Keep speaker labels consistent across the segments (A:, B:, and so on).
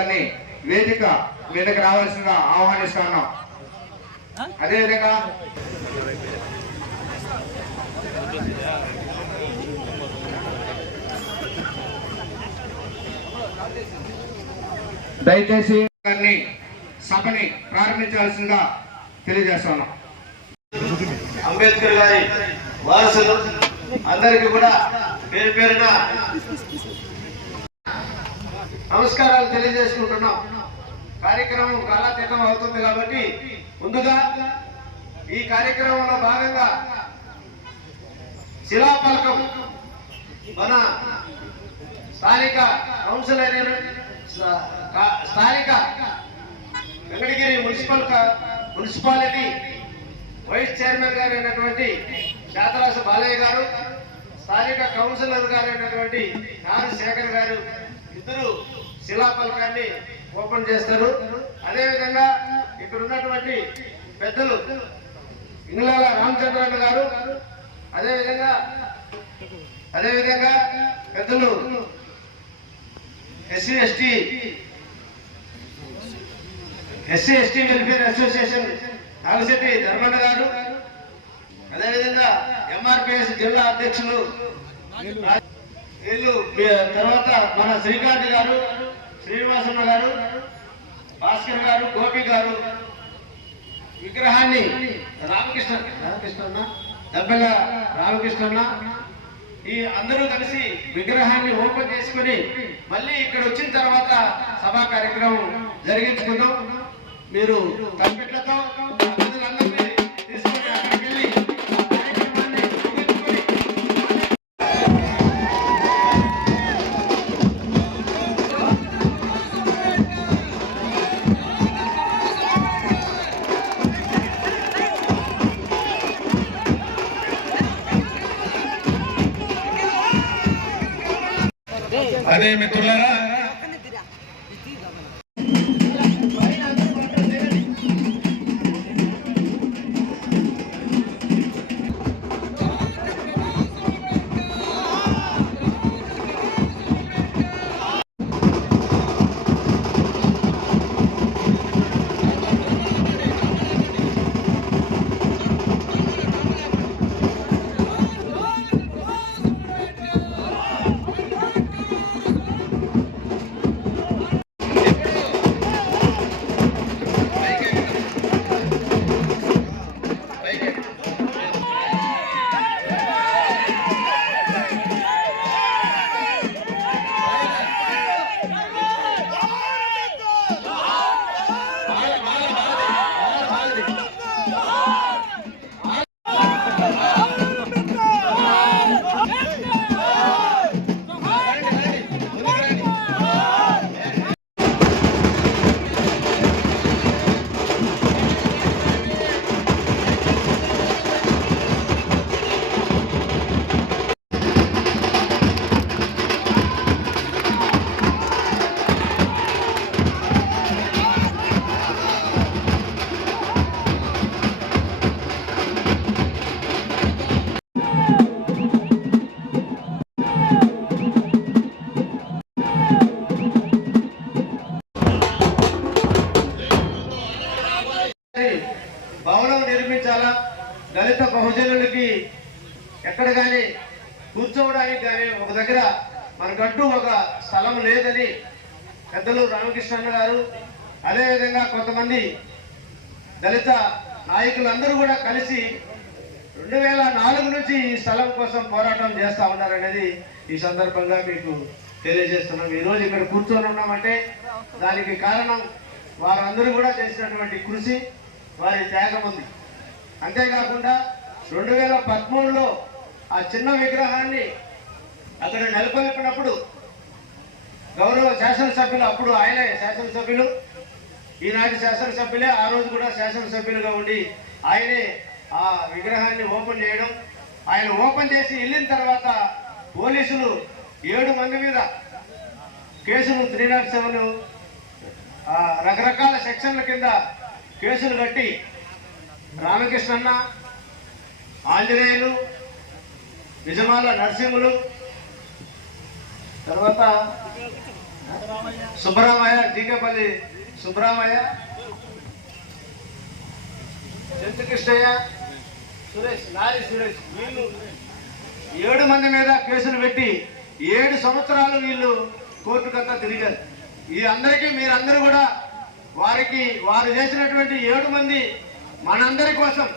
A: గారిని వేదిక మీదకి రావాల్సిందిగా ఆహ్వానిస్తా ఉన్నాం అదేవిధంగా దయచేసి గారిని సభని ప్రారంభించాల్సిందిగా తెలియజేస్తున్నాం
B: అంబేద్కర్ గారి వారసులు అందరికీ కూడా పేరు పేరున నమస్కారాలు తెలియజేసుకుంటున్నాం. కార్యక్రమం కాలాతీతం అవుతుంది కాబట్టి ముందుగా ఈ కార్యక్రమంలో భాగంగా శిలాఫలకం మన స్థానిక కౌన్సిల్ అయిన స్థానిక Venkatagiri municipal municipality vice chairman గారు అయినటువంటి శాతరాస బాలయ్య గారు స్థానిక కౌన్సిలర్ గారు అయినటువంటి నారు శేఖర్ గారు ఇద్దరు శిలాఫలకాన్ని ఓపెన్ చేస్తారు. అదేవిధంగా ఇక్కడ ఉన్నటువంటి పెద్దలు ఇంగ్లాల రామచంద్రన్న గారు అదేవిధంగా అదేవిధంగా పెద్దలు SC ST SC ST welfare association Nagasetti Dharmanna గారు అదేవిధంగా ఎంఆర్పిఎస్ జిల్లా అధ్యక్షులు వీళ్ళు తర్వాత మన శ్రీకాంత్ గారు శ్రీనివాసన్న గారు భాస్కర్ గారు గోపి గారు విగ్రహాన్ని రామకృష్ణ రామకృష్ణ దెబ్బల రామకృష్ణ ఈ అందరూ కలిసి విగ్రహాన్ని ఓపెన్ చేసుకుని మళ్ళీ ఇక్కడ వచ్చిన తర్వాత సభా కార్యక్రమం జరిగించుకుందాం. మీరు తప్పెట్లతో
A: అదే మిత్రులారా
B: కానీ ఒక దగ్గర మనకంటూ ఒక స్థలం లేదని పెద్దలు రామకృష్ణ గారు అదేవిధంగా కొంతమంది దళిత నాయకులందరూ కూడా కలిసి రెండు వేల నాలుగు నుంచి ఈ స్థలం కోసం పోరాటం చేస్తా ఉన్నారనేది ఈ సందర్భంగా మీకు తెలియజేస్తున్నాం. ఈ రోజు ఇక్కడ కూర్చొని ఉన్నామంటే దానికి కారణం వారందరూ కూడా చేసినటువంటి కృషి వారి త్యాగం ఉంది. అంతేకాకుండా రెండు వేల పదమూడులో ఆ చిన్న విగ్రహాన్ని అక్కడ నెలకొల్పినప్పుడు గౌరవ శాసనసభ్యులు అప్పుడు ఆయనే శాసనసభ్యులు ఈనాటి శాసనసభ్యులే ఆ రోజు కూడా శాసనసభ్యులుగా ఉండి ఆయనే ఆ విగ్రహాన్ని ఓపెన్ చేయడం ఆయన ఓపెన్ చేసి వెళ్ళిన తర్వాత పోలీసులు ఏడు మంది మీద కేసులు త్రీ నాట్ సెవెన్ రకరకాల సెక్షన్ల కింద కేసులు కట్టి రామకృష్ణన్న ఆంజనేయులు నిజమాల నరసింహులు తర్వాత సుబ్రహ్మయ్య జీకేపల్లి సుబ్రహ్మయ్య చంద్రకృష్ణయ్య సురేష్ నారి సురేష్ వీళ్ళు. ఏడు మంది మీద కేసులు పెట్టి ఏడు సంవత్సరాలు వీళ్ళు కోర్టుకంతా తిరిగారు. ఈ అందరికీ మీరందరూ కూడా వారికి వారు చేసినటువంటి ఏడు మంది మనందరి కోసం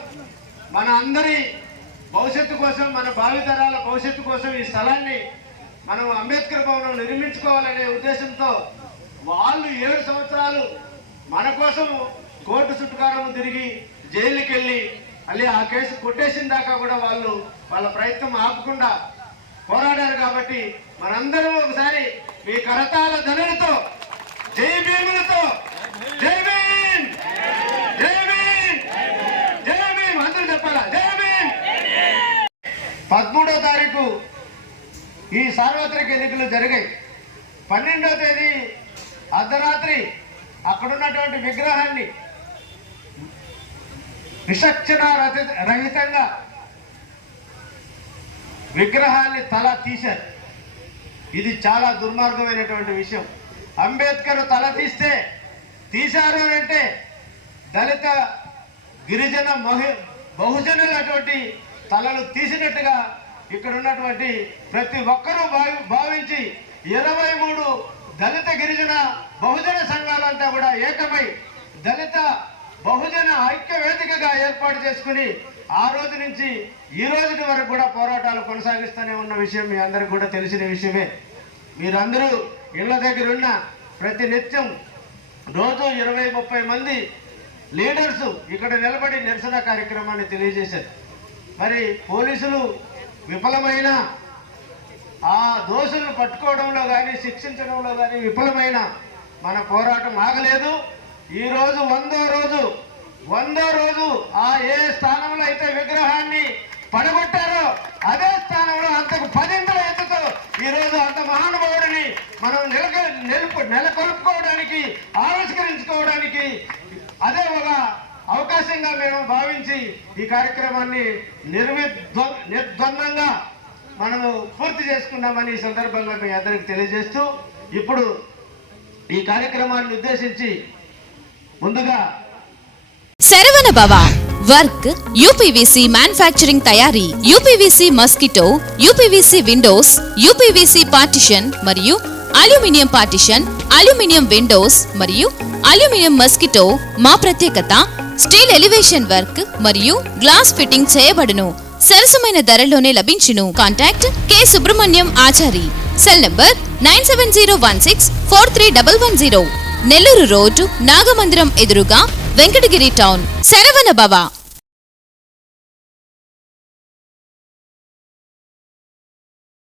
B: మన అందరి భవిష్యత్తు కోసం మన భావితరాల భవిష్యత్తు కోసం ఈ స్థలాన్ని మనం అంబేద్కర్ భవనం నిర్మించుకోవాలనే ఉద్దేశంతో వాళ్ళు ఏడు సంవత్సరాలు మన కోసం కోర్టు చుట్టుకారం తిరిగి జైలుకి వెళ్ళి మళ్ళీ ఆ కేసు కొట్టేసిన దాకా కూడా వాళ్ళు వాళ్ళ ప్రయత్నం ఆపకుండా పోరాడారు కాబట్టి మనందరం ఒకసారి మీ కరతాల ధనులతో జై భీములతో జై భీమ్! జై భీమ్! జై భీమ్! అందరూ చెప్పాలా? జై భీమ్! పదమూడో తారీఖు ఈ సార్వత్రిక ఎన్నికలు జరిగాయి. పన్నెండో తేదీ అర్ధరాత్రి అక్కడున్నటువంటి విగ్రహాన్ని విచక్షణ రహిత- రహితంగా విగ్రహాన్ని తల తీశారు. ఇది చాలా దుర్మార్గమైనటువంటి విషయం. అంబేద్కర్ తల తీస్తే తీశారు అంటే దళిత గిరిజన మహి బహుజనులటువంటి తలలు తీసినట్టుగా ఇక్కడ ఉన్నటువంటి ప్రతి ఒక్కరూ భావి భావించి ఇరవై మూడు దళిత గిరిజన బహుజన సంఘాలంతా కూడా ఏకమై దళిత బహుజన ఐక్య వేదికగా ఏర్పాటు చేసుకుని ఆ రోజు నుంచి ఈ రోజు వరకు కూడా పోరాటాలు కొనసాగిస్తూనే ఉన్న విషయం మీ అందరికి కూడా తెలిసిన విషయమే. మీరందరూ ఇళ్ళ దగ్గర ఉన్న ప్రతి నిత్యం రోజు ఇరవై ముప్పై మంది లీడర్స్ ఇక్కడ నిలబడి నిరసన కార్యక్రమాన్ని తెలియజేశారు. మరి పోలీసులు విఫలమైన ఆ దోషులను పట్టుకోవడంలో కానీ శిక్షించడంలో కానీ విఫలమైన మన పోరాటం ఆగలేదు. ఈ రోజు వందో రోజు వందో రోజు ఆ ఏ స్థానంలో అయితే విగ్రహాన్ని పడగొట్టారో అదే స్థానంలో అంతకు పదింతల ఎత్తుతో ఈ రోజు అంత మహానుభావుడిని మనం నెలకొని నిలుపు నెలకొల్పుకోవడానికి ఆవిష్కరించుకోవడానికి అదే ఒక అవకాశంగా మేము భావించి ఈ కార్యక్రమాన్ని నిర్విధ్వ నిర్ద్వందంగా మనము పూర్తి చేసుకున్నామని ఈ సందర్భంగా మీ అందరికి తెలియజేస్తూ ఇప్పుడు ఈ కార్యక్రమాన్ని ఉద్దేశించి ముందుగా
C: Saravana Bhava work UPVC manufacturing తయారీ UPVC mosquito UPVC windows UPVC partition మరియు అల్యూమినియం పార్టిషన్ అల్యూమినియం విండోస్ మరియు అల్యూమినియం మస్కిటో మా ప్రత్యేకత. స్టీల్ ఎలివేషన్ వర్క్ మరియు గ్లాస్ ఫిట్టింగ్ చేయబడును. సరసమైన ధరలోనే లభించును. Contact K. Subrahmanyam Achari. Cell number nine seven zero one six four three double one zero. Nellore road Nagamandiram ఎదురుగా వెంకటగిరి టౌన్. శరవణ బాబా